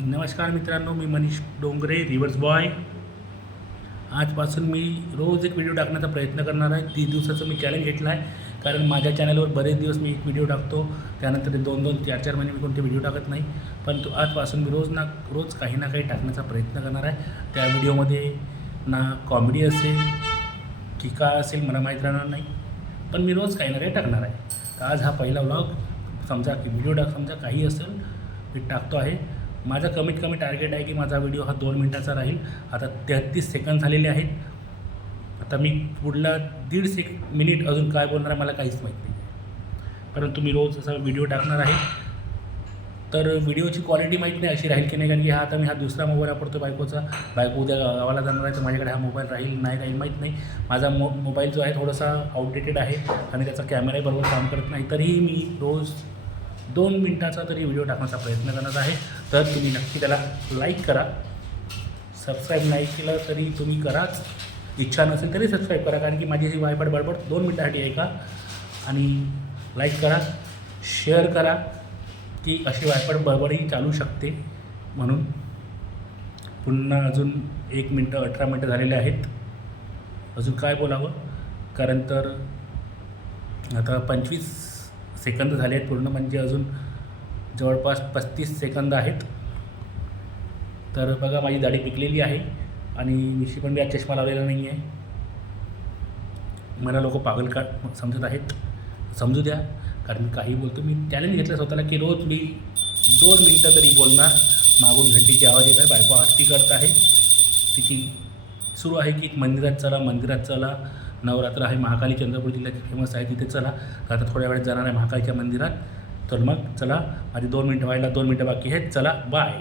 नमस्कार मित्रांनो, मी Manish Dongre reverse boy. आजपासून मी रोज एक व्हिडिओ टाकण्याचा प्रयत्न करणार आहे. 30 दिवसाचं मी चॅलेंज घेतलं आहे, कारण माझ्या चॅनलवर बरेच दिवस मी एक व्हिडिओ टाकतो, त्यानंतर 2-2, 4-4 महिने मी कोणते व्हिडिओ टाकत नाही. पण आजपासून मी रोज काही ना काही टाकण्याचा प्रयत्न करणार आहे. त्या व्हिडिओमध्ये ना कॉमेडी असेल की काय असेल मला माहीत राहणार नाही, पण मी रोज काही ना काही टाकणार आहे. तर आज हा पहिला व्लॉग समजा की व्हिडिओ समजा काही असेल मी टाकतो आहे. माझा कमीत कमी टार्गेट आहे की माझा व्हिडिओ हा 2 मिनटाचा राहील. आता 33 सेकंद झालेले आहेत. आता मी पुढला 1.5 मिनिट अजून काय बोलणार आहे मला काहीच माहीत नाही, परंतु मी रोज असा व्हिडिओ टाकणार आहे. तर व्हिडिओची क्वालिटी माहीत नाही अशी राहील की नाही, कारण की हा दुसरा मोबाईल वापरतो बायकोचा. बायको उद्या गावाला जाणार आहे, तर माझ्याकडे हा मोबाईल राहील नाही राहील माहीत नाही. माझा मोबाईल जो आहे थोडासा आउटडेटेड आहे आणि त्याचा कॅमेराही बरोबर काम करत नाही. तरीही मी रोज 2 मिनटाचा तरी व्हिडिओ टाकण्याचा प्रयत्न करणार आहे. तर तुम्ही नक्की त्याला लाईक करा. सबस्क्राईब नाही केलं तरी तुम्ही कराच. इच्छा नसेल तरी सबस्क्राईब करा, कारण की माझी ही वायफाय बडबड 2 मिनटासाठी आहे का. आणि लाईक करा, शेअर करा, की अशी वायफाय बडबडही चालू शकते. म्हणून पुन्हा अजून 1 मिनटं 18 मिनटं झालेले आहेत. अजून काय बोलावं, कारण तर आता 25 सेकंद झाले आहेत पूर्ण, म्हणजे अजून जवळपास 35 सेकंद आहेत. तर बघा माझी दाढी पिकलेली आहे आणि मिशी पण मी आज चष्मा लावलेला नाही आहे. मला लोक पागल का समजत आहेत, समजू द्या, कारण मी काही बोलतो. मी चॅलेंज घेतलं स्वतःला की रोज मी 2 मिनटं तरी बोलणार. मागून घंटीची आवाज येत आहे, बायको आरती करत आहे. तिची सुरू आहे की मंदिरात चला. नवरात्र आहे, महाकाली चंद्रपूर जिल्ह्याची फेमस आहे, तिथे चला. आता थोड्या वेळात जाणार आहे महाकालीच्या मंदिरात. तर मग चला, माझे 2 मिनटं व्हायला 2 मिनटं बाकी आहेत. चला, बाय.